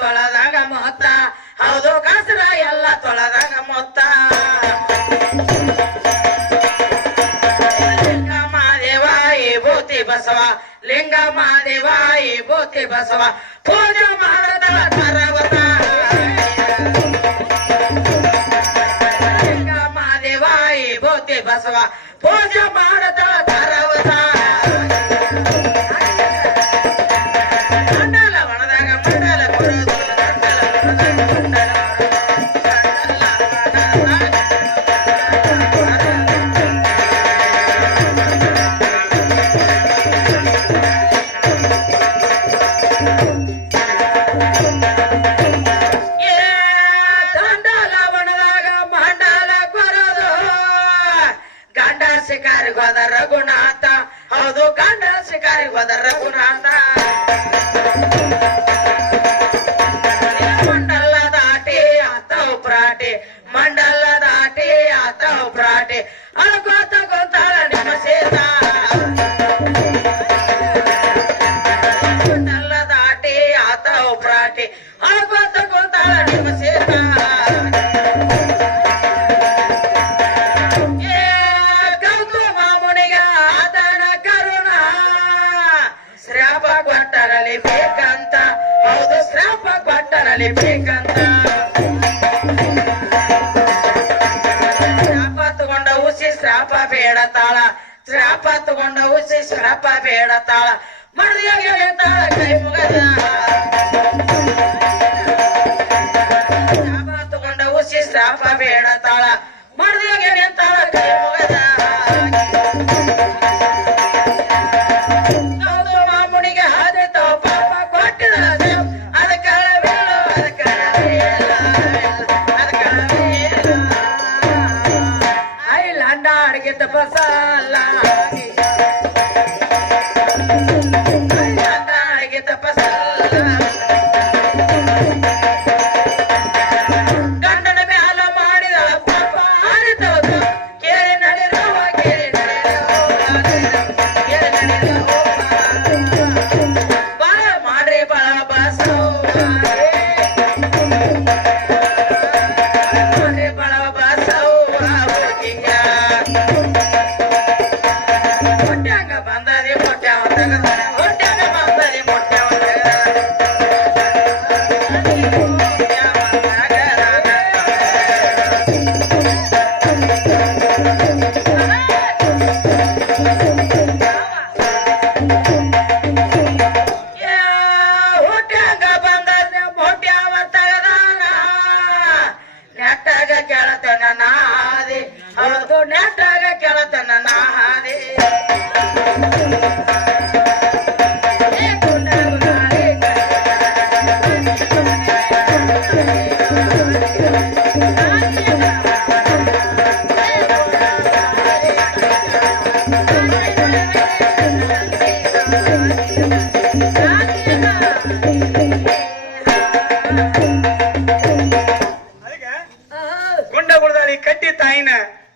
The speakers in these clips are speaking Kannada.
ತೊಳದಾಗ ಮೊತ್ತ ಹೌದು ಕಸರ ಎಲ್ಲ ತೊಳದಾಗ ಮೊತ್ತ ಲಿಂಗ ಮಾದೇವಾಯಿ ಭೂತಿ ಬಸವ ಲಿಂಗ ಮಾದೇವಾಯಿ ಭೂತಿ ಬಸವ ಪೂಜೆ ಮಾಡದಳ ಪರ್ವತ ಲಿಂಗ ಮಾದೇವಾಯಿ ಭೂತಿ ಬಸವ ಪೂಜೆ ಮಾಡದಳ ಪರ್ವತ ಶಿಕಾರಿ ಹೋದ ರಘುನಾಥ ಹೌದು ಗಂಡ ಶಿಕಾರಿ ಹೋದ ರಘುನಾಥ ಮಂಡಲ ದಾಟಿ ಆತವ್ ಪ್ರಾಟಿ ಮಂಡಲ ದಾಟಿ ಆತವ್ ಪ್ರಾಟಿ ಅಳ್ಕೋತ ಗೊಂತಾಳ ನಿಮ್ಮ ಸೀತ ಮಂಡಲ ದಾಟಿ ಆತವ್ ಪ್ರಾಟಿ ಅಳ್ಕೋತ ಗೊಂತಾಳ ನಿಮ್ಮ ಸೀತ ಬೇಕಂತ ಹೌದು ಶ್ರಾಪ ಕೊಟ್ಟರಲ್ಲಿ ಬೇಕಂತ ಶ್ರಾಪ ತಗೊಂಡ ಉಸಿ ಶ್ರಾಪ ಬೇಡ ತಾಳ ಶ್ರಾಪ ತಗೊಂಡ ಉಸಿ ಶ್ರಾಪ ಬೇಡ ತಾಳ ಮಡಿಯಾಗ ತಾಳ ಕೈ ಮುಗದ ಶ್ರಾಪ ತಗೊಂಡ ಉಸಿ ಶ್ರಾಪ ಬೇಡ ತಾಳ ಮಡಿಯಾಗ ತಾಳ ಕೈ ಮುಗದ ತಪಸಲ್ಲ ತಪಸಲ್ಲ ಗಂಡನ ಮ್ಯಾಲ ಮಾಡಿದಳ ಪಾಪ ಅರಿತವದು ಕೇಳಿ ನಡೆಯುವ ಕೇಳಿ ನಡೆಯುವ ಬಾಳ ಮಾಡ್ರಿ ಬಾಳ ಬಸವ್ವ ಮಾಡ್ರಿ ಬಾಳ ಬಸವ್ವ ಬಂದದಿ ಹೊಟ್ಯಾಗ ಬಂದದಿ ಮೊಟ್ಯಾವ ತಗದಾನ ನೆಟ್ಟಾಗ ಕೇಳತನ ನಾದಿ ಹೌದು ನೆಟ್ಟಾಗ ಕೇಳತನ ನಾದಿ ಗುಂಡಗುಳದಾಳಿ ಕಟ್ಟಿ ತಾಯಿನ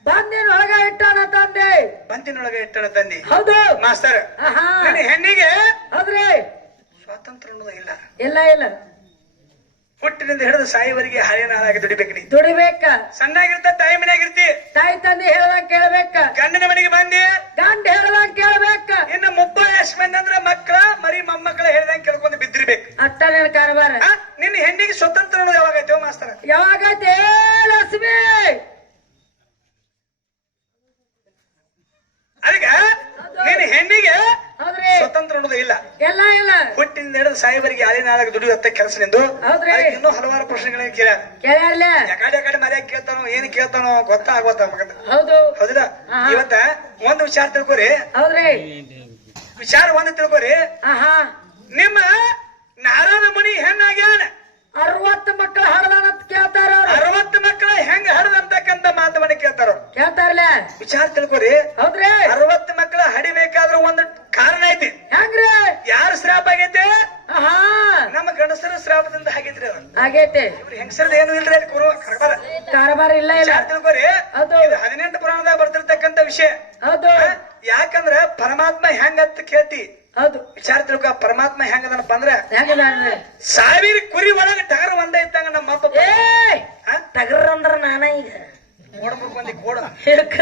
ಬಂದಿನೊಳಗ ಇಟ್ಟಾನ ತಂದೆ ಬಂದಿನೊಳಗ ಇಟ್ಟಾನ ತಂದೆ ಹೌದು ಮಾಸ್ತರ್ ಹೆಣ್ಣಿಗೆ ಹೌದ್ರಿ ಸ್ವಾತಂತ್ರ್ಯ ಅನ್ನೋದು ಇಲ್ಲ ಇಲ್ಲ ಇಲ್ಲ ಹುಟ್ಟಿನಿಂದ ಹಿಡಿದು ಸಾಯಿವರೆಗೆ ಹಳೆ ನಾಳಾಗಿ ದುಡಿಬೇಕು ನೀ ದುಡಿಬೇಕ ಸಣ್ಣಾಗಿರ್ತ ತಾಯಿ ಮನೆಯಾಗಿರ್ತಿ ತಾಯಿ ತಂದೆ ಹೇಳ್ದಂಗ ಕೇಳ್ಬೇಕ ಗಂಡನ ಮನೆಗೆ ಬಂದಿ ಗಂಡ ಹೇಳ್ದಂಗ ಕೇಳ್ಬೇಕ ಇನ್ನು ಮುಪ್ಪಾಯಸ್ ಮಂದಿ ಅಂದ್ರ ಮಕ್ಕಳ ಮರಿ ಮೊಮ್ಮಕ್ಕಳ ಹೇಳ್ದಂಗ ಕೇಳ್ಕೊಂಡು ಬಿದ್ದಿರ್ಬೇಕು ಅಷ್ಟ ನಿನ್ ಕಾರವಾರ ನಿನ್ನ ಹೆಣ್ಣಿಗೆ ಸ್ವತಂತ್ರ ಅನ್ನೋದು ಯಾವಾಗೈತೆ ಮಾಸ್ತರ ಯಾವಾಗೈತೆ ಲಕ್ಷ್ಮಿ ಅದಕ್ಕೆ ನಿನ್ನ ಹೆಣ್ಣಿಗೆ ಸ್ವತಂತ್ರ ಅನ್ನೋದು ಇಲ್ಲ ಎಲ್ಲ ಇಲ್ಲ ಹುಟ್ಟಿನಿಂದ ಹಿಡಿದು ಸಾಯಿವರೆಗೆ ಹಳೆ ನಾಳಾಗಿ ದುಡಿಯುತ್ತ ಕೆಲಸ ನಿಂದು ಇನ್ನೂ ಹಲವಾರು ಪ್ರಶ್ನೆಗಳನ್ನ ಕೇಳ್ಯಾರ ಯಾಕಡೆ ಮರ್ಯಾಗ ಕೇಳ್ತಾನೋ ಏನ್ ಕೇಳ್ತಾನೋ ಗೊತ್ತಾಗೋತ ಹೌದು ಹೌದಿಲ್ಲ ಇವತ್ತ ಒಂದು ವಿಚಾರ ತಿಳ್ಕೊರಿ ಹೌದ್ರಿ ವಿಚಾರ ಒಂದು ತಿಳ್ಕೊರಿ ನಿಮ್ಮ ನಾರಾಯಣ ಮಣಿ ಹೆಣ್ಣಾಗ್ಯಾನ 60 ಮಕ್ಕಳ ಹಡದಾನ ಕೇಳ್ತಾರ 60 ಮಕ್ಕಳ ಹೆಂಗ ಹಡದಂತಕ್ಕಂತ ಮಾತುವನ್ನ ಕೇಳ್ತಾರಲ್ಲ ವಿಚಾರ ತಿಳ್ಕೊರಿ ಹೌದ್ರಿ 60 ಮಕ್ಕಳ ಹಡಿಬೇಕಾದ್ರ ಒಂದು ಕಾರಣ ಐತಿ ಹೆಂಗ್ರಿ ಯಾರ ಶ್ರಾಪ ಆಗೈತೆ ನಮ್ಮ ಗಂಡಸರ ಶ್ರಾಪದಿಂದ ಆಗೈತ್ರಿ ಆಗೈತೆ ಹೆಂಗಸರದ ಏನು ಇಲ್ರಿ ಕಾರಬಾರ ಇಲ್ಲ ಇಲ್ಲ ತಿಳ್ಕೊರಿ 18 ಪುರಾಣದಾಗ ವಿಷಯ. ಹೌದು. ಯಾಕಂದ್ರ ಪರಮಾತ್ಮ ಹೆಂಗಂತ ಕೇಳ್ತಿ. ಹೌದು. ವಿಚಾರ ತಿಳ್ಕೊ. ಪರಮಾತ್ಮ ಹೆಂಗದನಪ್ಪ ಅಂದ್ರ ಹೆಂಗದ 1000 ಕುರಿ ಒಳಗ ಟಗರ ಒಂದ ಇದ್ದಂಗ ನಮ್ಮ ಅಪ್ಪ. ಟಗರ್ ಅಂದ್ರ ನಾನ ಈಗ ಕೋಡ್ಬೇಕು ಬಂದಿ ಕೋಡ ಹೇಳಕ್ಕ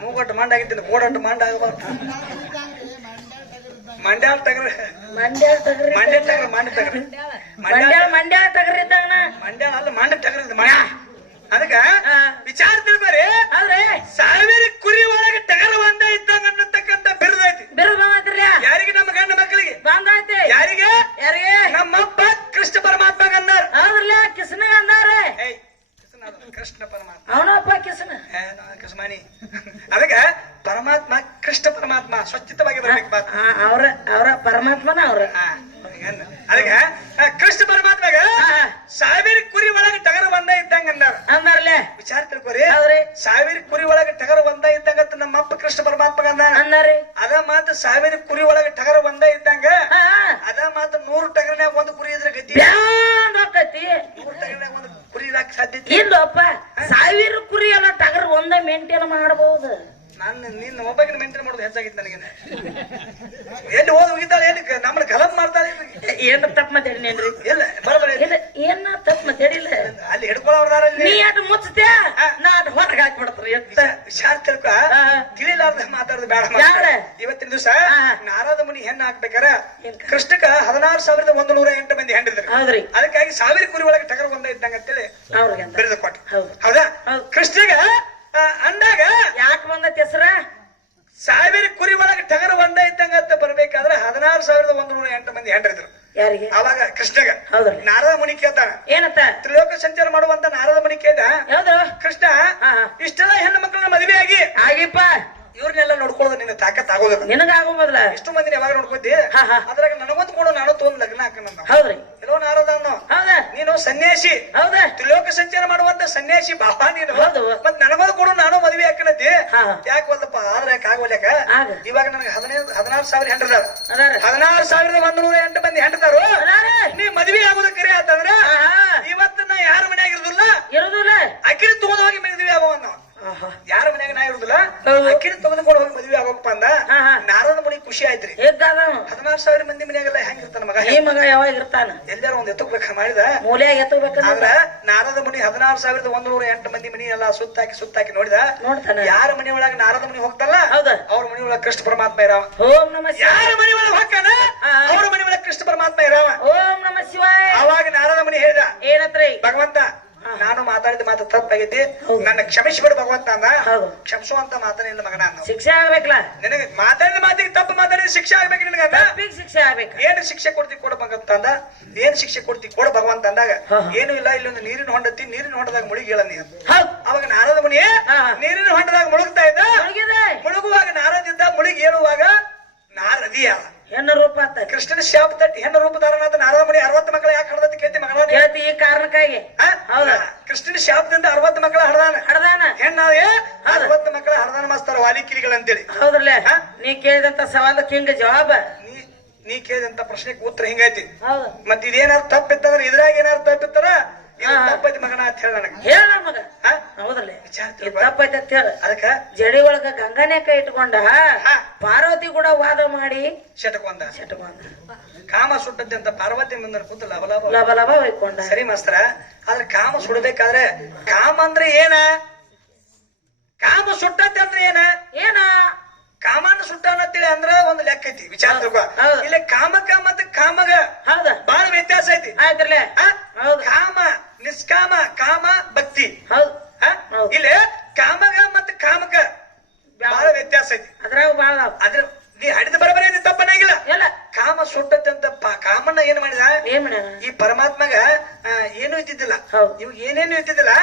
ಮೂಗೊಟ್ಟು ಮಂಡ ಆಗಿದ್ದೀನಿ. ಕೋಡಟ್ಟು ಮಂಡ ಆಗಬಾರ್ದು. ಮಂಡ್ಯಾಳ ಟಗರ ಮಂಡ್ಯಾಳ ಟಗರ್ ಮಂಡ್ಯ ಟಗರ ಮಂಡ್ಯ ಟಗರ ಮಂಡ್ಯಾಳ ಟಗರ್ ಇದ್ದಂಗ ಮಂಡ್ಯಾಳ ಅಲ್ಲ ಮಂಡ್ಯ ಟಗರ ಮಂಡ್ಯ. ಅದಕ್ಕ ವಿಚಾರ ತಿಳ್ಕೊರಿ. ಆದ್ರೆ 1000 ಕುರಿ ಒಳಗ ಟಗರ ಒಂದ ಇದ್ದಂಗ ಅನ್ನತಕ್ಕಂತ ಬಿರುದು ಐತಿ. ಬಿರುದು ಬಂದೈತ್ರಿ. ಯಾರಿಗೆ? ನಮ್ಮ ಗಂಡ ಮಕ್ಕಳಿಗೆ ಬಂದೈತಿ. ಯಾರಿಗೆ? ಯಾರಿಗೆ? ನಮ್ಮಪ್ಪ ಕೃಷ್ಣ ಪರಮಾತ್ಮ ಅಂದಾರ. ಹೌದ್ರಲ್ಲ ಕಿಸನ ಅಂದಾರ. ಕೃಷ್ಣ ಪರಮಾತ್ಮ ಅವನಪ್ಪ ಕಿಸನ ಕೃಷ್ಣಾನಿ. ಅದಕ್ಕ ಪರಮಾತ್ಮ ಕೃಷ್ಣ ಪರಮಾತ್ಮ ಸ್ವಚ್ಛತವಾಗಿ ಬರ್ಬೇಕು. ಅವ್ರ ಪರಮಾತ್ಮನ ಅವ್ರ. ಅದಕ್ಕ ಕೃಷ್ಣ ಪರಮಾತ್ಮಗ 1000 ಕುರಿ ಒಳಗ ಟಗರ ಒಂದ ಇದ್ದಂಗ ಅಂದಾರ್ಲೆ. ವಿಚಾರ ತಿಳ್ಕೊರಿ. 1000 ಕುರಿ ಒಳಗ ಟಗರ ಒಂದ ಇದ್ದಂಗ ನಮ್ಮಪ್ಪ ಕೃಷ್ಣ ಪರಮಾತ್ಮಗ ಅಂದಾರಿ. ಅದ ಮಾತು 1000 ಕುರಿ ಒಳಗ ಟಗರ ಒಂದ ಇದ್ದಂಗ ಅದ ಮಾತು 100 ಟಗರ್ನ್ಯಾಗ ಒಂದು ಕುರಿ ಇದ್ರ ಗತಿ 100 ಟಗರ್ನ್ಯಾಗ ಒಂದು ಕುರಿ ಇರಾಕ್ ಸಾಧ್ಯತೆ ಇಲ್ಲಪ್ಪ. 1000 ಕುರಿ ಎಲ್ಲ ಟಗರ್ ಒಂದ ಮೇಂಟೈನ್ ಮಾಡಬಹುದು. ನಾನು ನಿನ್ನ ಒಬ್ಬಗಿನ ಮೇಂಟೈನ್ ಮಾಡೋದು ಹೆಚ್ಚಾಗಿತ್ತು ನನಗೆ. ಎಲ್ಲಿ ಓದ್ ಹೋಗಿದ್ದಾಳೆ ಏನಕ್ಕೆ ನಮ್ಮನ್ನ ಗಲಂ ಮಾಡ್ತಾಳೆ. ಏನ್ ತಪ್ಪ ಮಾತಾಡಿನೇನ್ರಿ? ಇಲ್ಲ ಬರಬರ ಏನ ತಪ್ಪ ಮಾತಾಡಿಲ್ಲ. ಅಲ್ಲಿ ಹಿಡ್ಕೊಳ್ಳೋರ್ದಾರ. ನೀ ಅಟ್ ಮುಚ್ಚತ್ಯ ನಾ ಅಟ್ ಹೊರಗೆ ಹಾಕ್ಬಿಡ್ತಾರೆ. ವಿಚಾರ ತಿಳ್ಕೊ. ತಿಳಿಲಾರ್ದ ಮಾತಾಡೋದು ಬೇಡ. ಇವತ್ತಿನ ದಿವಸ ನಾರದ ಮುನಿ ಹೆಣ್ಣು ಹಾಕ್ಬೇಕಾರ ಕೃಷ್ಣಕ 16,108 ಮಂದಿ ಹೆಂಡಿದ್ರು. ಹೌದ್ರಿ. ಅದಕ್ಕಾಗಿ 1000 ಕುರಿ ಒಳಗೆ ಟಗರ ಒಂದ ಇದ್ದಂಗ ಅಂತೇಳಿ ಬಿರುದು ಕೊಟ್ಟ. ಹೌದಾ? ಕೃಷ್ಣಗ ಅಂದಾಗ ಯಾಕೆ ಬಂದೈತಿ ಹೆಸರ? 1000 ಕುರಿ ಒಳಗೆ ಟಗರ ಒಂದ ಇದ್ದಂಗ ಅಂತ ಬರ್ಬೇಕಾದ್ರೆ 16,108 ಮಂದಿ ಹೆಂಡ್ರಿದ್ರು. ಯಾರಿಗೆ? ಅವಾಗ ಕೃಷ್ಣಗ. ಹೌದು. ನಾರದ ಮುನಿ ಕೇಳ್ತಾನ ಏನಂತ? ತ್ರಿಲೋಕ ಸಂಚಾರ ಮಾಡುವಂತ ನಾರದ ಮುನಿ ಕೇಳ್ದ. ಯಾವ್ದು? ಕೃಷ್ಣ ಇಷ್ಟೆಲ್ಲ ಹೆಣ್ಣು ಮಕ್ಕಳನ್ನ ಮದುವೆ ಆಗಿ ಆಗಿಪ್ಪ ಇವ್ರನ್ನೆಲ್ಲ ನೋಡ್ಕೊಳ್ಳೋದು ನಿನ್ನ ತಾಕತ್ ಆಗೋದಿಲ್ಲ. ನಿನಗಾಗೋದಿಲ್ಲ. ಎಷ್ಟು ಮಂದಿನ ಯಾವಾಗ ನೋಡ್ಕೋತಿ? ಅದ್ರಾಗ ನನಗೊಂದು ಕೊಡು, ನಾನು ತೊಗೊಂಡ್ ಲಗ್ನ ಹಾಕೋಣ. ಹೌದ್ರಿ. ಎಲ್ಲೋ ನಾರದ ಅನ್ನೋ. ಹೌದಾ? ನೀನು ಸನ್ಯಾಸಿ. ಹೌದಾ? ತ್ರಿಲೋಕ ಸಂಚಾರ ಮಾಡುವಂತ ಸನ್ಯಾಸಿ ಬಾಬಾ ನೀನು. ಮತ್ ನನಗೊಂದು ಕೊಡು, ನಾನು ಮದುವೆ ಹಾಕನತಿ. ಯಾಕೆ ಹೋದಪ್ಪ? ಆದ್ರೆ ಯಾಕೆ ಆಗೋಲ್ಯಾಕ? ಇವಾಗ ನನಗೆ 16,000 ಹೆಂಡ್ರದಾರ. 16,108 ಮಂದಿ ಹೆಂಡ್ರದಾರು. ನೀ ಮದುವೆ ಆಗೋದು ಕರಿ ಆತಂದ್ರ ಇವತ್ತು ನಾ ಯಾರ ಮನ್ಯಾಗ ಇರುದಿಲ್ಲ. ಅಕ್ಕಿನ ತಗೊಂಡ್ ಹೋಗಿ ಮದುವೆ ಆಗೋ ಅನ್ನೋ. ಯಾರ ಮನ್ಯಾಗ ನಾ ಇರುದಿಲ್ಲ, ಅಕ್ಕಿನ ತೆಗೆದುಕೊಂಡು ಹೋಗಿ ಮದುವೆ ಆಗೋಪ್ಪ ಅಂದ. ನಾರದ ಮುನಿ ಖುಷಿ ಆಯ್ತ್ರಿ. 16,000 ಮಂದಿ ಮನ್ಯಾಗೆಲ್ಲ ಹೆಂಗಿರ್ತಾನ ಮಗ? ಈ ಮಗ ಯಾವಾಗ ಇರ್ತಾನ? ಎಲ್ಲಾರು ಒಂದ್ ಎತ್ತಬೇಕ ಮಾಡಿದ ಮೂಲ್ಯಾಗ ಎತ್ತಬೇಕಂದ್ರ ನಾರದ ಮುನಿ 16,108 ಮಂದಿ ಮನಿ ಎಲ್ಲ ಸುತ್ತಾಕಿ ನೋಡಿದ. ಯಾರ ಮನಿ ಒಳಗ ನಾರದ ಮುನಿ ಹೋಗ್ತಲ್ಲ ಅವ್ರ ಮನಿ ಒಳಗ ಕೃಷ್ಣ ಪರಮಾತ್ಮ ಇರಾವ. ಓಂ ನಮ. ಯಾರ ಮನಿ ಒಳಗ ಹೋಗ್ತಾನ ಅವ್ರ ಮನಿ ಒಳಗ ಕೃಷ್ಣ ಪರಮಾತ್ಮ ಇರಾವ. ಓಂ ನಮ ಶಿವಾಯ. ಅವಾಗ ನಾರದ ಮುನಿ ಹೇಳಿದ, ಏನತ್ರಿ? ಭಗವಂತ, ನಾನು ಮಾತಾಡಿದ ಮಾತು ತಪ್ಪಾಗೈತಿ, ನನ್ನ ಕ್ಷಮಿಸಿಬಿಡು ಭಗವಂತ ಅಂದ. ಕ್ಷಮಿಸುವಂತ ಮಾತನಿಲ್ಲ ಮಗನ. ಶಿಕ್ಷೆ ಆಗ್ಬೇಕಲ್ಲ ನಿನಗೆ. ಮಾತಾಡಿದ ಮಾತಿಗೆ ತಪ್ಪು ಮಾತಾಡಿದ ಶಿಕ್ಷೆ ಆಗ್ಬೇಕು ನಿನಗ. ಶಿಕ್ಷೆ ಆಗ್ಬೇಕು. ಏನು ಶಿಕ್ಷೆ ಕೊಡ್ತಿ ಕೊಡ ಭಗವಂತ ಅಂದ. ಏನ್ ಶಿಕ್ಷೆ ಕೊಡ್ತಿ ಕೊಡ ಭಗವಂತ ಅಂದಾಗ ಏನು ಇಲ್ಲ, ಇಲ್ಲೊಂದು ನೀರಿನ ಹೊಂಡತಿ, ನೀರಿನ ಹೊಂಡದಾಗ ಮುಳುಗಿ ಹೇಳ ನೀನು. ಅವಾಗ ನಾರದ ಮುನಿ ನೀರಿನ ಹೊಂಡದಾಗ ಮುಳುಗ್ತಾ ಇದ್ದ. ಮುಳುಗುವಾಗ ನಾರದಿದ್ದ, ಮುಳುಗಿ ಹೇಳುವಾಗ ನಾರದಿಯ ಹೆಣ್ಣು ರೂಪ ಅಂತ ಕೃಷ್ಣನ ಶಾಪ ತಟ್ಟಿ ಹೆಣ್ಣು ರೂಪ ಧಾರಣ ನಾರದ ಮುನಿ 60 ಮಕ್ಕಳ ಯಾಕೆ ಹಡದತ್ ಕೇಳ್ತಿ ಮಗನ? ಕೇಳ್ತಿ ಈ ಕಾರಣಕ್ಕಾಗಿ. ಹೌದಾ? ಕೃಷ್ಣನ ಶಾಪದಿಂದ 60 ಮಕ್ಕಳ ಹಡದಾನ. ಹೆಣ್ಣ 60 ಮಕ್ಕಳ ಹಡದಾನ ಮಾಸ್ತಾರ ವಾಲಿಕಿಲಿಗಳಂತೇಳಿ. ಹೌದ್ರಲ್ಲ? ನೀ ಕೇಳಿದಂತ ಸವಾಲು ಹಿಂಗ ಜವಾಬ. ನೀ ಕೇಳಿದಂತ ಪ್ರಶ್ನೆಗೆ ಉತ್ತರ ಹಿಂಗೈತಿ. ಮತ್ ಇದೇನಾರು ತಪ್ಪಿತ್ತಂದ್ರ ಇದ್ರಾಗ ಏನಾರು ತಪ್ಪಿತ್ತಾರ ತಪ್ಪೈತಿ ಮಗನ ಅಂತ ಹೇಳ ನನಗ. ಹೇಳ ಮಗ. ಹೌದ್ರಲ್ಲ? ತಪ್ಪೈತಿ ಅಂತ ಹೇಳ. ಅದಕ್ಕ ಜಡಿ ಒಳಗ ಗಂಗಾನೇಕ ಇಟ್ಕೊಂಡ ಪಾರ್ವತಿ ಕೂಡ ವಾದ ಮಾಡಿ ಶಟಕೊಂದ. ಕಾಮ ಸುಟ್ಟದ್ದೆ ಅಂತ ಪಾರ್ವತಿ ಮುಂದೆ ಕೂತು ಲಬ ಹೊಯ್ಕೊಂಡ. ಸರಿ ಮಾಸ್ತರ, ಆದ್ರೆ ಕಾಮ ಸುಡಬೇಕಾದ್ರೆ ಕಾಮ ಅಂದ್ರೆ ಏನ? ಕಾಮ ಸುಟ್ಟದ್ದೆ ಅಂದ್ರೆ ಏನ? ಕಾಮನ ಸುಟ್ಟ ಅನ್ನತ್ತೇಳಿ ಅಂದ್ರ ಒಂದು ಲೆಕ್ಕ ಐತಿ. ವಿಚಾರ ತಿಳ್ಕೊ. ಇಲ್ಲ ಕಾಮಕ ಮತ್ತ ಕಾಮಗ ಬಾಳ ವ್ಯತ್ಯಾಸ ಐತಿ. ಆಯ್ತ್ರಲ್ಲ? ಕಾಮ ನಿಷ್ಕಾಮ, ಕಾಮ ಭಕ್ತಿ. ಇಲ್ಲಿ ಕಾಮಗ ಮತ್ತ ಕಾಮಕ ಬಹಳ ವ್ಯತ್ಯಾಸ ಐತಿ. ಅದ್ರಾಗ ಬಹಳ ಅದ್ರ ನೀ ಹಡಿದ ಬರಬರಿ ಐತಿ, ತಪ್ಪನಾಗಿಲ್ಲ. ಕಾಮ ಸುಟ್ಟಂತ ಕಾಮನ್ನ ಏನ್ ಮಾಡಿದ? ಈ ಪರಮಾತ್ಮಗ ಏನು ಇದ್ದಿದ್ದಿಲ್ಲ, ಇವಾಗ ಏನೇನು ಇದ್ದಿದ್ದಿಲ್ಲ.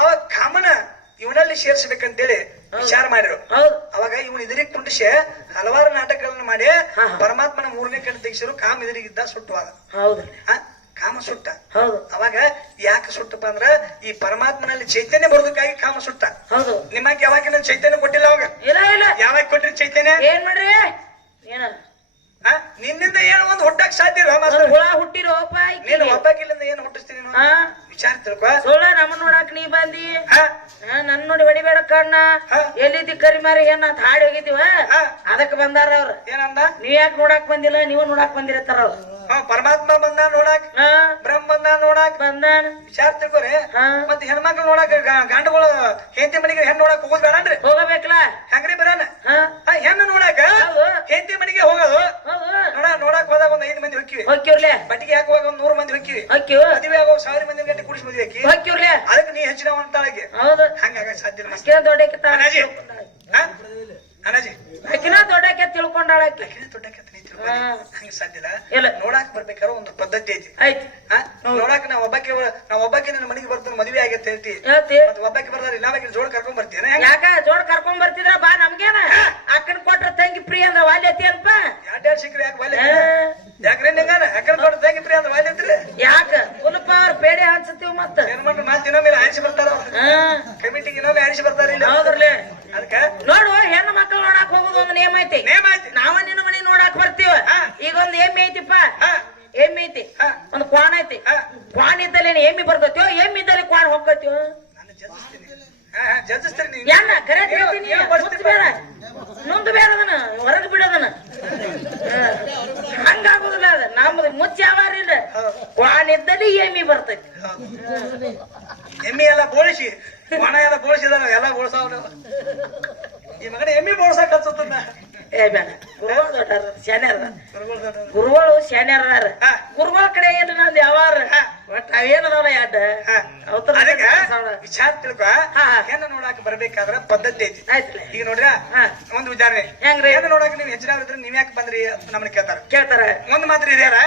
ಅವಾಗ ಕಾಮನ ಇವನಲ್ಲಿ ಸೇರ್ಸ್ಬೇಕಂತೇಳಿ ವಿಚಾರ ಮಾಡಿರು. ಅವಾಗ ಇವನ್ ಎದುರಿಗೆ ಕುಂಡಿಸಿ ಹಲವಾರು ನಾಟಕಗಳನ್ನ ಮಾಡಿ ಪರಮಾತ್ಮನ 3ನೇ ಕಣ್ಣು ತೆಗಿಸಿರು. ಕಾಮ ಎದುರಿಗಿದ್ದ ಸುಟ್ಟವಾದ. ಕಾಮ ಸುಟ್ಟ. ಅವಾಗ ಯಾಕೆ ಸುಟ್ಟಪ್ಪ ಅಂದ್ರ ಈ ಪರಮಾತ್ಮನಲ್ಲಿ ಚೈತನ್ಯ ಬರೋದಕ್ಕಾಗಿ ಕಾಮ ಸುಟ್ಟ. ನಿಮ್ಮಕ್ಕೆ ಯಾವಾಗ ಚೈತನ್ಯ ಕೊಟ್ಟಿಲ್ಲ ಅವಾಗ? ಯಾವಾಗ ಕೊಟ್ರಿ ಚೈತನ್ಯ? ಏನ್ ಮಾಡ್ರಿ? ನಿನ್ನಿಂದ ಏನೋ ಒಂದು ಹುಟ್ಟಕ್ ಸಾಧ್ಯ ಇಲ್ಲ. ಹುಳ ಹುಟ್ಟಿರೋಪ ನೀನು ಒಬ್ಬಾಕಿಲ್ಲಿಂದ ಏನು ಹುಟ್ಟಿಸ್ತೀನಿ ವಿಚಾರ ತಿಳ್ಕೊ. ನಮ್ಮನ್ನ ನೋಡಕ್ ನೀ ಬಂದಿ ನನ್ ನೋಡಿ ಹೊಡಿಬೇಡ ಕಣ್ಣ ಹಾ. ಎಲ್ಲಿದ್ದಿ ಕರಿಮಾರಿ ಏನ ಹಾಡಿ ಹೋಗಿದ್ದೀವ ಹಾ. ಅದಕ್ಕೆ ಬಂದಾರ ಅವ್ರ ಏನಂದ ನೀವ್ ಯಾಕೆ ನೋಡಾಕ್ ಬಂದಿಲ್ಲ ನೀವು ನೋಡಾಕ್ ಬಂದಿರತ್ತಾರ ಅವ್ರು ಪರಮಾತ್ಮ ಬಂದ ನೋಡಾಕ್ ಬ್ರಹ್ಮ ಬಂದ ನೋಡಾಕ್ ಬಂದಾನ ವಿಚಾರ ತಿಳ್ಕೊರಿ ಹಾ. ಮತ್ತೆ ಹೆಣ್ಮಕ್ಳು ನೋಡಾಕ ಗಂಡುಗಳು ಹೆಂಡತಿ ಮನೆಗೆ ಹೆಣ್ಣು ನೋಡಕ್ ಹೋಗೋದ್ ಬೇಡನ್ರಿ ಹೋಗಬೇಕಲ್ಲ ಹೆಂಗ್ರಿ ಬರೋಣ ಹಾ ಹೆಣ್ಣು ನೋಡಾಕ ಹೌದು. ಹೆಂಡತಿ ಮನೆಗೆ ಹೋಗೋದು ಹೌದು ನೋಡಾಕ್ ಹೋದಾಗ ಒಂದ್ 5 ಮಂದಿ ಹೊಕ್ಕಿವಿ ಹೋಗ್ಕಿವ್ರಲೆ ಬಟ್ಟಿಗೆ ಹಾಕುವಾಗ ಒಂದ್ 100 ಮಂದಿ ಹೊಕ್ಕಿವಿ ಹೋಗ್ಕಿವ್ ಮದುವೆ ಆಗೋ 1000 ಮಂದಿ ಗಂಟೆ ಕುಡಿಸಿ ಮದುವೆ ಹಾಕಿ ಹೋಗ್ಕಿವ್ರಲೆ ಅದಕ್ಕೆ ನೀ ಹೆಚ್ಚಿನ ಅಂತಾಳಗೆ ಹೌದು ಹಂಗಾಗ ಸಾಧ್ಯ ಇಲ್ಲ ಅಕ್ಕಿನ ದೊಡ್ಡಕ್ಕೆ ಅನಾಜಿ ಅನಾಜಿ ಅಕ್ಕಿನ ದೊಡ್ಡಕ್ಕೆ ತಿಳ್ಕೊಂಡಾಳಕ್ಕೆ ದೊಡ್ಡಕ್ಕೆ ಹಂಗ ಸಾಧ್ಯ ಇಲ್ಲ. ಇಲ್ಲ ನೋಡಾಕ್ ಬರ್ಬೇಕಾದ್ರೆ ಒಂದು ಪದ್ಧತಿ ಐತಿ ಆಯ್ತು ನೋಡಾಕ ನಾವ್ ಒಬ್ಬಕ್ಕೆ ನನ್ನ ಮನೆಗೆ ಬರ್ತಾನೆ ಮದುವೆ ಆಗತ್ತೆ ಹೇಳ್ತಿ ಹೇಳ್ತಿ ಮತ್ತೆ ಒಬ್ಬಕ್ಕೆ ಬರ್ದಾರ ಇಲ್ಲ ಜೋಡ್ ಕರ್ಕೊಂಡ್ ಬರ್ತೀನ ಯಾಕ ಜೋಡ್ ಕರ್ಕೊಂಡ್ ಬರ್ತಿದ್ರ ಬಾ ನಮ್ಗೇನ ಅಕ್ಕನ ಕೊಟ್ರ ತಂಗಿ ಪ್ರಿಯ ಅಂದ್ರ ವಾಲ್ಯತಿ ಅನ್ಪ ಎರಡ್ ಸಿಕ್ಕ್ರಿ ಯಾಕೆ ಬಾಲ್ಯ ಯಾಕ್ರೆ ನಿಂಗಾನ ಅಕ್ಕನ ಕೊಟ್ಟ ತಂಗಿ ಪ್ರಿಯ ಅಂದ್ರೆ ಬಾಲ್ಯತ್ರಿ ಯಾಕ ಫುಲ್ಪ ಅವ್ರ ಪೇಡೆ ಹಂಚತೀವ್ ಮತ್ತ ಏನ್ ಮಾಡ್ರಿ ಮಾತು ಇನ್ನೊಮ್ಮೆ ಆರಿಸಿ ಬರ್ತಾರ ಕಮಿಟಿಗೆ ಇನ್ನೊಮ್ಮೆ ಆರಿಸಿ ಬರ್ತಾರ ಇಲ್ಲ ಹೌದ್ರಲ್ಲೇ ಅದಕ್ಕ ನೋಡು ಹೆಣ್ಣು ಮಕ್ಕಳು ನೋಡಾಕ್ ಹೋಗುದು ಒಂದು ನೇಮ ಐತಿ ನೇಮ ಐತಿ ನಾವ ನಿನ್ನ ಮನೆ ನೋಡಾಕ್ ಬರ್ತೀವ ಈಗ ಒಂದ್ ಎಮ್ಮೆ ಐತಿಪ್ಪ ಎಮ್ಮೆ ಐತಿ ಒಂದ್ ಕ್ವಾಣ ಐತಿ ಕ್ವಾಣ ಇದ್ದಲ್ಲಿ ಎಮ್ಮಿ ಬರ್ತೈತಿಯೋ ಎಮ್ಮಿ ಇದ್ದಲ್ಲಿ ಕ್ವಾಣ ಹೋಗ್ತೈತಿಯೋ ನಾನು ಜಜ್ಜಿಸ್ತೀನಿ ಜಜ್ಜಿಸ್ತೀನಿ ನೀವು ಯಾನ ಕರೆ ಹೇಳ್ತೀನಿ ಮುಚ್ಚ ಬೇಡ ನೊಂದು ಬೇಡ ಅದನ್ನ ಹೊರಗೆ ಬಿಡೋದನ್ನ ಹಂಗಾಗುದಿಲ್ಲ ಅದ ನಮ್ದು ಮುಚ್ಚ ಯಾವಾರ ಇಲ್ಲ ಕ್ವಾಣ ಇದ್ದಲ್ಲಿ ಎಮ್ಮಿ ಬರ್ತೈತಿ ಎಮ್ಮಿ ಎಲ್ಲ ಬೋಳಿಸಿ ಒಣ ಎಲ್ಲ ಬೋಳಿಸಿದಾರ ಎಲ್ಲ ಬೋಳ್ಸಾವ ಈ ಮಗನ ಎಮ್ಮಿ ಬೋಳ್ಸಾಕ ಹಚ್ಚುತ್ತನ್ನ ಏ ಬೇಡ ಗುರುಗಳು ದೊಡ್ಡಾರ ಶಾನ್ಯಾರ ಗುರುಗಳು ಶಾನ್ಯಾರ ಗುರುಗಳ ಕಡೆ ಏನು ನಂದು ಯಾವಾರ ಒಟ್ಟ ಅವೇನದವಲ್ಲ ಯಾಡ ಅದಕ್ಕ ವಿಚಾರ ತಿಳ್ಕೊ ಹೆಣ್ಣು ನೋಡಾಕ ಬರ್ಬೇಕಾದ್ರ ಪದ್ಧತಿ ಐತಿ ಆಯ್ತಲ್ಲ ಈಗ ನೋಡ್ರ ಒಂದು ವಿಚಾರಣೆ ಹೆಂಗ್ರಿ ಹೆಣ್ಣು ನೋಡಾಕ ನೀವ್ ಹೆಚ್ಚಿನ ಇದ್ರೆ ನೀವ್ ಯಾಕೆ ಬಂದ್ರಿ ನಮ್ಮನ್ನ ಕೇಳ್ತಾರ ಕೇಳ್ತಾರ ಒಂದ್ ಮಾತ್ರ ಹಿರಿಯರ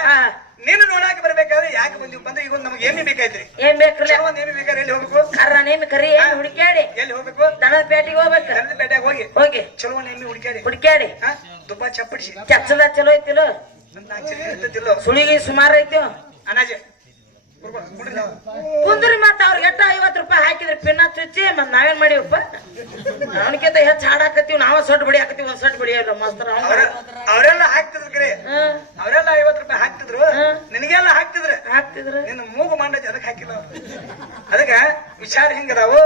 ನೀನು ನೋಡಾಕ ಬರ್ಬೇಕಾದ್ರೆ ಯಾಕೆ ಬಂದಿವಪ್ಪ ಅಂದ್ರೆ ಈಗ ಒಂದು ನಮ್ಗೆ ಏಮಿ ಬೇಕಾಯ್ತ್ರಿ ಏನ್ ಬೇಕ್ರಲ್ಲ ಒಂದ್ ಏಮಿ ಬೇಕಾದ್ರೆ ಎಲ್ಲಿ ಹೋಗ್ಬೇಕು ಕರ್ರ ನೇಮಿ ಕರಿ ಏನ್ ಹುಡುಕ್ಯಾಡಿ ಎಲ್ಲಿ ಹೋಗ್ಬೇಕು ದನದ ಪೇಟೆಗೆ ಹೋಗ್ಬೇಕ ದನದ ಪೇಟೆಗೆ ಹೋಗಿ ಹೋಗಿ ಚಲೋ ಒಂದ್ ಏಮಿ ಹುಡುಕ್ಯಾಡಿ ಹುಡುಕ್ಯಾಡಿ ದುಬ್ಬ ಚಪ್ಪಡಿಸಿ ಕೆಚ್ಚದ ಚಲೋ ಐತಿಲೋ ಇರ್ತದಿಲ್ಲೋ ಸುಳಿಗೆ ಸುಮಾರು ಐತಿ ಅನಾಜೆ ಕುಂದ್ರಿ ಮತ್ತ ಅವ್ರಿಗೆ ಎಟ್ಟ 50 ರೂಪಾಯಿ ಹಾಕಿದ್ರಿ ಪಿನ್ನ ಚುಚ್ಚಿ ಮತ್ ನಾವೇನ್ ಮಾಡಿವಪ್ಪ ಅವನಕ್ಕಿಂತ ಹೆಚ್ಚು ಹಾಡಾಕತ್ತೀವಿ ನಾವ ಸೊಟ್ಟು ಬಡಿ ಹಾಕತ್ತೀವಿ ಒಂದ್ ಸೊಟ್ಟು ಬಡಿಯಲ್ಲ ಮಾಸ್ತರ ಅವರೆಲ್ಲ ಹಾಕ್ತಿದ್ರು ಕರೆ ಅವರೆಲ್ಲ 50 ರೂಪಾಯಿ ಹಾಕ್ತಿದ್ರು ನಿನಗೆಲ್ಲ ಹಾಕ್ತಿದ್ರು ನಿನ್ನ ಮೂಗು ಮಂಡಜಿ ಅದಕ್ಕೆ ಹಾಕಿಲ್ಲ ಅದಕ್ಕ ವಿಚಾರ ಹಿಂಗದಾವು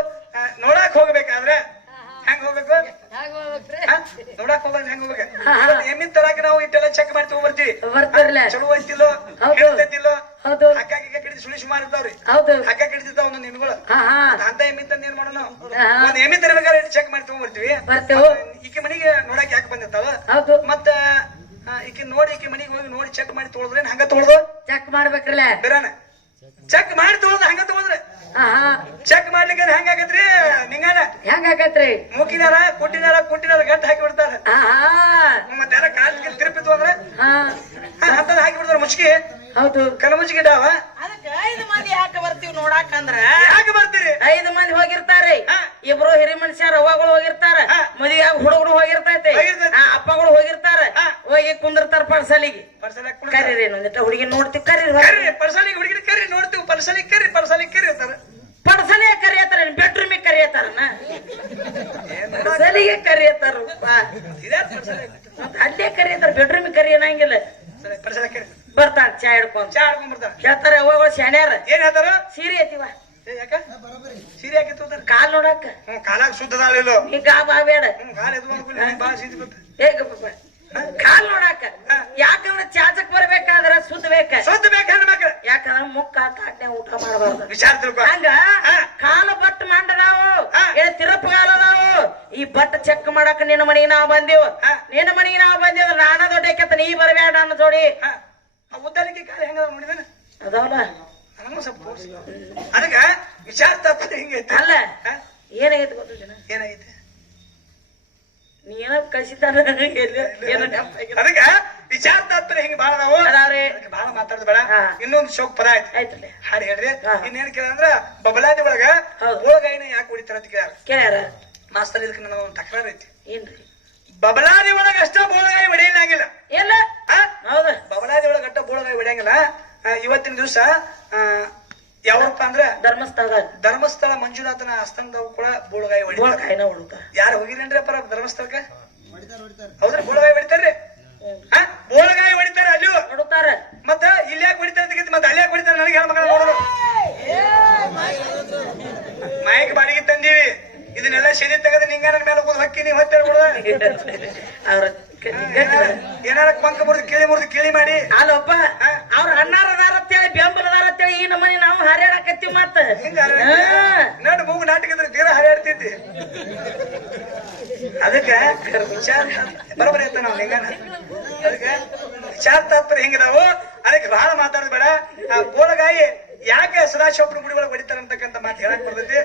ನೋಡಾಕ್ ಹೋಗ್ಬೇಕಾದ್ರೆ ಹೆಂಗ್ ಹೋಗ್ಬೇಕು ನೋಡಾಕ್ ಹೋಗ ಹೆಂಗ್ ಹೋಗ್ಬೇಕು ಎಮ್ಮಿನ ತರಾಕ ನಾವು ಇಟ್ಟೆಲ್ಲ ಚೆಕ್ ಮಾಡಿ ತಗೊಂಡ್ಬರ್ತೀವಿ ಚಲೋ ಐತಿಲ್ಲೋ ಹೇಳ್ತೈತಿಲ್ಲೋ ಹಗ್ಗ ಕಿಡಿದು ಸುಳಿ ಸುಮಾರು ಇರ್ತಾವ್ರಿ ಹಗ್ಗ ಕಿಡಿದಿರ್ತಾವ ಒಂದೊಂದು ಎಮ್ಮಿಗಳು ಅಂತ ಎಮ್ಮಿ ತಂದ ಏನ್ ಮಾಡೋಣ ಒಂದ್ ಎಮ್ಮಿ ತರಬೇಕಾದ್ರೆ ಚೆಕ್ ಮಾಡಿ ತಗೊಂಡ್ಬರ್ತೀವಿ ಈಕೆ ಮನಿಗೆ ನೋಡಾಕ್ ಯಾಕೆ ಬಂದಿರ್ತಾವ ಮತ್ತ ಈಕೆ ನೋಡಿ ಈಕೆ ಮನಿಗೆ ಹೋಗಿ ನೋಡಿ ಚೆಕ್ ಮಾಡಿ ತೊಗೊಳ್ದ್ರೆ ಹಂಗ ತೊಗೊಳ್ದು ಚೆಕ್ ಮಾಡ್ಬೇಕ್ರಲ್ಲ ಬೇರಾನ ಚೆಕ್ ಮಾಡಿ ತೊಗೊಳ್ದು ಹಂಗ ತಗೊಂಡ್ರೆ ಚೆಕ್ ಮಾಡ್ಲಿಕ್ಕೆ ಹೆಂಗಾಗತ್ರಿ ನಿಂಗಾನ ಹೆಂಗಾಗತ್ರಿ ಮೂಕಿನಾರ ಕುಟ್ಟಿನಾರ ಗಂಟು ಹಾಕಿ ಬಿಡ್ತಾರ ಮತ್ತೆಲ್ಲ ಕಾಲಿಗೆ ತಿರುಪಿತು ಅಂದ್ರೆ ಅಂತ ಹಾಕಿ ಬಿಡ್ತಾರ ಮುಚ್ಚಿಗೆ ಹೌದು ಕಲ ಮುಚ್ಚಿಗೆ ಇಡಾವ ಅದಕ್ಕೆ 5 ಮಂದಿ ಯಾಕೆ ಬರ್ತೀವಿ ನೋಡಾಕಂದ್ರ ಯಾಕೆ ಬರ್ತೀರಿ 5 ಮಂದಿ ಹೋಗಿರ್ತಾರೆ ಇಬ್ರು ಹಿರಿ ಮನುಷ್ಯರ ಅವ್ವಗಳು ಹೋಗಿರ್ತಾರ ಮದುವೆ ಹುಡುಗರು ಹೋಗಿರ್ತೈತಿ ಅಪ್ಪಗಳು ಹೋಗಿರ್ತಾರ ಹೋಗಿ ಕುಂದಿರ್ತಾರ ಪರ್ಸಲಿಗೆ ಕರೀರಿ ಒಂದಿಟ್ಟ ಹುಡುಗಿ ನೋಡ್ತೀವಿ ಕರೀರಿ ಪರ್ಸಲಿಗೆ ಹುಡುಗಿ ಕರಿ ನೋಡ್ತೀವಿ ಪರ್ಸಲಿಗೆ ಕರಿ ಅಂತಾರ ಪಡ್ಸಲೆ ಕರಿಯತ್ತಾರ ಬೆಡ್ರೂಮಿಗೆ ಕರಿಯತ್ತಾರನ ಪಡ್ಸಲಿಗೆ ಕರಿಯತ್ತಾರ ಅಲ್ಲೇ ಕರಿಯತ್ತಾರ ಬೆಡ್ರೂಮಿಗೆ ಕರಿ ಅನ್ನಂಗಿಲ್ಲ ಬರ್ತಾರ ಚಾ ಹಿಡ್ಕೊಂಡ್ ಬರ್ತಾರ ಹೇಳ್ತಾರ ಅವ್ವಗಳು ಶಾನ್ಯಾರ ಏನ್ ಹೇಳ್ತಾರ ಸೀರೆ ಐತಿವ ಯಾಕ ಸೀರೆ ಹಾಕಿ ತೋತಾರ ಕಾಲ್ ನೋಡಾಕ ಕಾಲಾಗ ಸುದ್ದದಾಳಿಲ್ಲ ಈಗ ಬೇಡ ಕಾಲ ಎದ್ದು ಬಾಳ ಸೀದಿ ಗೊತ್ತ ಹೇಗಪ್ಪ ಕಾಲ್ ನೋಡಾಕ ಯಾಕಂದ್ರ ಚಾಚಕ್ ಬರ್ಬೇಕಾದ್ರ ಸುದ್ದ ಬೇಕ ಹೆಣ್ಮಕ್ಳು ಯಾಕಂದ್ರ ಮುಕ್ಕ ತಾಟ್ನೆ ಊಟ ಮಾಡಬಾರ್ದು ವಿಚಾರ ತಿಳ್ಕೊ ಹಂಗ ಕಾಲ ಬಟ್ ಮಂಡದಾವು ತಿರುಪಗಾಲದಾವು ಈ ಬಟ್ ಚೆಕ್ ಮಾಡಾಕ ನಿನ್ನ ಮನೆಗೆ ನಾವ್ ಬಂದೇವ್ ನಿನ್ನ ಮನೆಗೆ ನಾವ್ ಬಂದೇವ್ ನಾನ ದೊಡ್ಡಕ್ಕೆತ್ತ ನೀ ಬರಬೇಡ ಅನ್ನೋ ಜೋಡಿ ಉದ್ದಾರಿಕೆ ಕಾಲ ಹೆಂಗದ ನೋಡಿದಾನ ಅದಾವಲ್ಲ ನನಗೂ ಸ್ವಲ್ಪ ಅದಕ್ಕ ವಿಚಾರ ತಪ್ಪ ಹಿಂಗೈತೆ ಅಲ್ಲ ಏನಾಗೈತೆ ಗೊತ್ತಿಲ್ಲ ಏನಾಗೈತೆ ನೀ ಏನೋ ಕಳ್ಸಿದ್ದಾನ ಅದಕ್ಕ ವಿಚಾರ ತಪ್ಪ ಹಿಂಗ ಬಾಳ ಅದಾವ್ರಿ ಬಾಳ ಮಾತಾಡೋದು ಬೇಡ ಇನ್ನೊಂದು ಶೋಕ್ ಪದ ಆಯ್ತಲ್ಲ ಹಾಡು ಹೇಳ್ರಿ ಇನ್ನೇನ್ ಕೇಳಂದ್ರ ಬಬಲಾದಿ ಒಳಗ ಬೋಳಗಾಯಿನ ಯಾಕೆ ಹೊಡಿತಾರ ಅಂತ ಕೇಳ್ಯಾರ ಮಾಸ್ತರ್ ಇದಕ್ಕೆ ನನ್ನ ಒಂದು ತಕರಾರ ಐತಿ ಏನ್ರಿ ಬಬಲಾದಿ ಒಳಗ ಅಷ್ಟ ಬೋಳಗಾಯಿ ಹೊಡೆಯಂಗಿಲ್ಲ ಎಲ್ಲ ಹೌದ ಬಬಲಾದಿ ಒಳಗ ಅಷ್ಟ ಬೋಳಗಾಯಿ ಹೊಡೆಯಂಗಿಲ್ಲ ಇವತ್ತಿನ ದಿವಸ ಯಾವಪ್ಪ ಅಂದ್ರ ಧರ್ಮಸ್ಥಳ ಮಂಜುನಾಥನ ಆಸ್ಥಾನದವು ಕೂಡ ಬೋಳಗಾಯಿ ಹೊಡಿತಾರ ಯಾರು ಹೋಗಿರೇನ್ರಿ ಅಪ್ಪ ಧರ್ಮಸ್ಥಳಕ್ಕ ಹೌದ್ರಿ ಬೋಳಗಾಯಿ ಹೊಡಿತಾರ್ರಿ ಬೋಳಗಾಯಿ ಹೊಡಿತಾರ ಅಲ್ಲಿ ಹೊಡ್ತಾರ ಮತ್ತ ಇಲ್ಲಿ ಯಾಕೆ ಹೊಡಿತಾರ ಮತ್ತೆ ಅಲ್ಲಿ ಯಾಕೆ ಹೊಡಿತಾರ ನನಗೆ ಹೆಣ್ಮಕ್ಳ ನೋಡೋದು ಮೈಕ್ ಬಾಡಿಗೆ ತಂದೀವಿ ಇದನ್ನೆಲ್ಲ ಶನಿ ತೆಗೆದು ನಿಂಗ ನನ್ನ ಮೇಲೆ ಕೂದ್ ಹಕ್ಕಿ ನೀವು ಹೊತ್ತೆ ಅವ್ರ ಏನಾರ ಕೊಂಕ ಮುರಿದು ಕಿಳಿ ಮಾಡಿ ಅಲ್ಲೊಬ್ಬ ಅವ್ರ ಅಣ್ಣಾರದಾರ ಅಂತೇಳಿ ಬೆಂಬಲದಾರ ಅಂತೇಳಿ ಈ ನಮ್ಮನೆ ನಾವು ಹಾರಾಡಕತ್ತೀವಿ ಮತ್ತ ನೋಡು ಮೂಗು ನಾಟಕದ ತೀರ ಹರಿಯಾಡ್ತಿದ್ದಿ ಅದಕ್ಕೆ ಬರೋಬರಿ ಇರ್ತಾನ ನಾವು ಹಿಂಗಾನ ಅದಕ್ಕೆ ವಿಚಾರ ತಾತ್ಪರ್ಯ ಹೆಂಗಿದಾವು ಅದಕ್ಕೆ ಬಹಳ ಮಾತಾಡೋದು ಬೇಡ ಆ ಬೋಳಗಾಯಿ ಯಾಕೆ ಸದಾಶಿವಪ್ಪನ ಗುಡಿ ಒಳಗೆ ಹೊಡಿತಾರ ಅಂತಕ್ಕಂಥ ಮಾತು ಹೇಳಕ್ ಬರ್ತೈತಿ